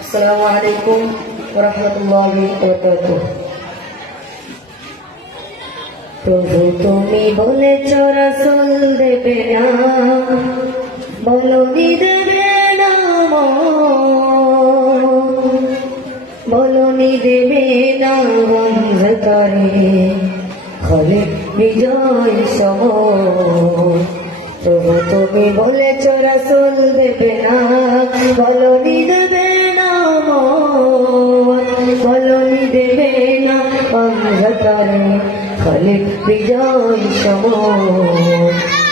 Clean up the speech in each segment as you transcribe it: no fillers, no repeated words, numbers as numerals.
আসসালামু আলাইকুম ওয়া রাহমাতুল্লাহি ওয়া বারাকাতুহু। প্রভু তুমি বলেছ রাসূল দেবে না, বলনি দেবে না, বলনি দেবে না অন্ধকারে খালিদ বিজয় সম। প্রভু তুমি বলেছ রাসূল দেবে না, বলনি দেবে না, বলনি দেবে না অন্ধকারে খালিদ বিজয় সম।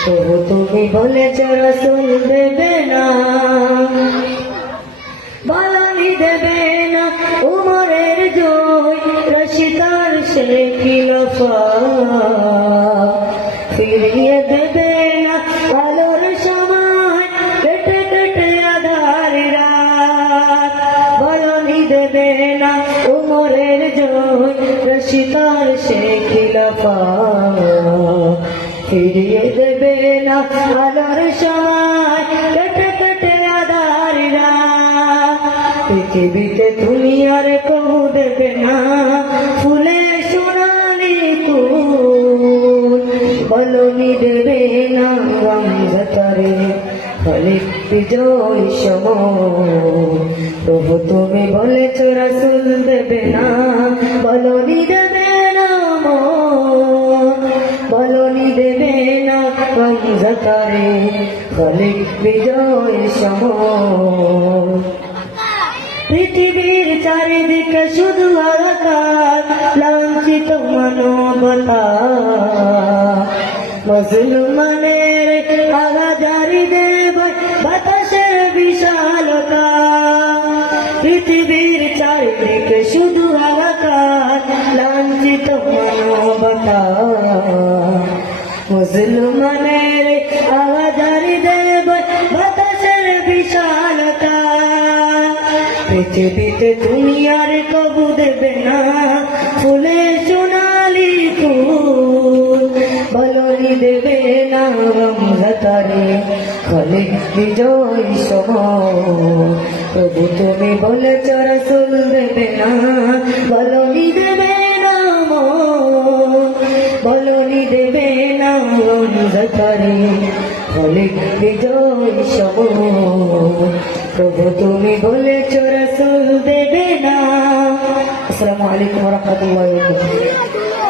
প্রভু তুমি বলেছ রাসূল দেবে না, বলনি দেবে না উমরের জয়, রশিদার সে খিলাফা ফিরিয়ে দেবে না আলোর সময়, কেটে কেটে আধার রাত। বলনি দেবে না উমরের জয়, রশিদার সে খিলাফা ফিরিয়ে দেবে না আলোর সময়, কেটে কেটে আধার রাত। পৃথিবীতে তুমি আর কবু দেবে না ফুলে সোনালি কুল, বলনি দেবে না অন্ধকারে খালিদ বিজয় সম। প্রভু তুমি বলেছ রাসূল দেবে না, বলনি দেবে না, বলনি দেবে না অন্ধকারে খালিদ বিজয় সম। পৃথিবীর চারিদিকে শুধু হাহাকার, লাঞ্ছিত মানবতা, মুসলমানের আগাজারিদের বাতাসের বিশালতা। পৃথিবীর চারিদিকে শুধু হাহাকার, লাঞ্ছিত মানবতা, মুসলমানের আগাজারিদের বাতাসের বিশালতা। পৃথিবীতে তুমি আর কবু দেবে না ফুলে সোনালি কুল, বলনি দেবে না অন্ধকারে খালিদ বিজয় সম। প্রভু তুমি বলেছ রাসূল দেবে না, বলনি দেবে না, বলনি দেবে না অন্ধকারে খালিদ বিজয় সম। প্রভু তুমি বলেছ রাসূল দেবে না। আসসালামু আলাইকুম ওয়া রাহমাতুল্লাহি ওয়া বারাকাতুহু।